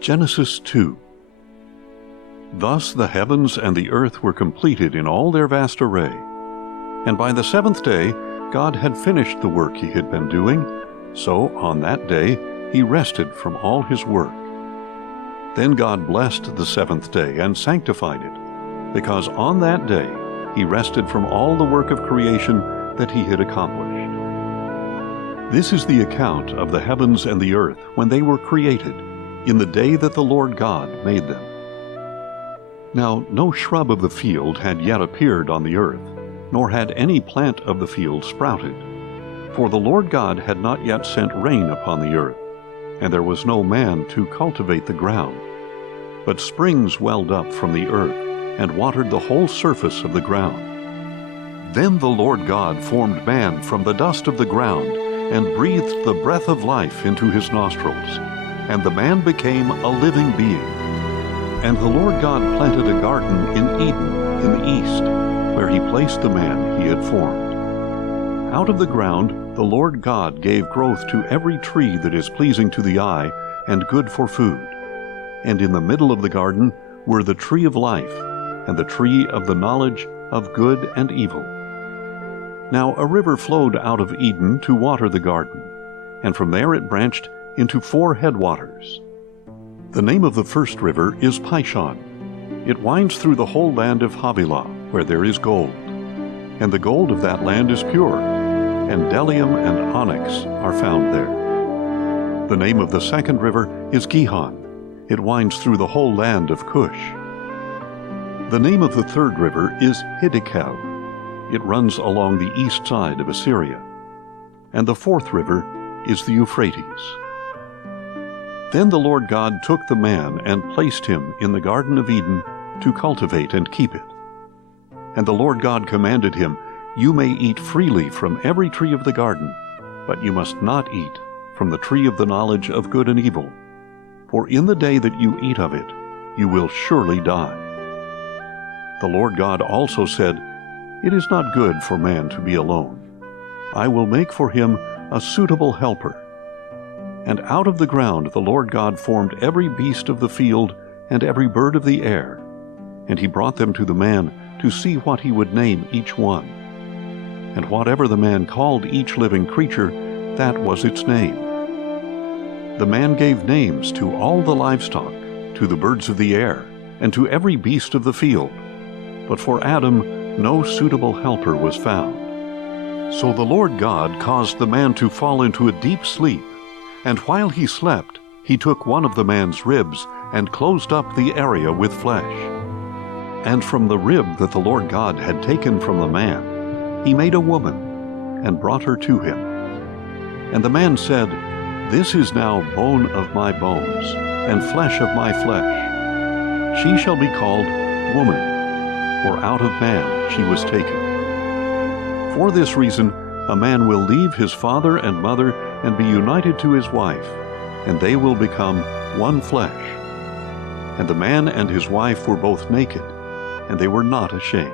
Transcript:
Genesis 2. Thus the heavens and the earth were completed in all their vast array. And by the seventh day God had finished the work he had been doing, so on that day he rested from all his work. Then God blessed the seventh day and sanctified it, because on that day he rested from all the work of creation that he had accomplished. This is the account of the heavens and the earth when they were created, in the day that the Lord God made them. Now no shrub of the field had yet appeared on the earth, nor had any plant of the field sprouted. For the Lord God had not yet sent rain upon the earth, and there was no man to cultivate the ground. But springs welled up from the earth, and watered the whole surface of the ground. Then the Lord God formed man from the dust of the ground, and breathed the breath of life into his nostrils, and the man became a living being. And the Lord God planted a garden in Eden in the east, where he placed the man he had formed. Out of the ground the Lord God gave growth to every tree that is pleasing to the eye and good for food. And in the middle of the garden were the tree of life, and the tree of the knowledge of good and evil. Now a river flowed out of Eden to water the garden, and from there it branched into 4 headwaters. The name of the first river is Pishon. It winds through the whole land of Havilah, where there is gold. And the gold of that land is pure, and bdellium and onyx are found there. The name of the second river is Gihon. It winds through the whole land of Cush. The name of the third river is Hiddekel. It runs along the east side of Assyria. And the fourth river is the Euphrates. Then the Lord God took the man and placed him in the Garden of Eden to cultivate and keep it. And the Lord God commanded him, "You may eat freely from every tree of the garden, but you must not eat from the tree of the knowledge of good and evil. For in the day that you eat of it, you will surely die." The Lord God also said, "It is not good for man to be alone. I will make for him a suitable helper." And out of the ground the Lord God formed every beast of the field and every bird of the air, and he brought them to the man to see what he would name each one. And whatever the man called each living creature, that was its name. The man gave names to all the livestock, to the birds of the air, and to every beast of the field. But for Adam no suitable helper was found. So the Lord God caused the man to fall into a deep sleep, and while he slept, he took one of the man's ribs and closed up the area with flesh. And from the rib that the Lord God had taken from the man, he made a woman and brought her to him. And the man said, "This is now bone of my bones and flesh of my flesh. She shall be called woman, for out of man she was taken." For this reason, a man will leave his father and mother and be united to his wife, and they will become one flesh. And the man and his wife were both naked, and they were not ashamed.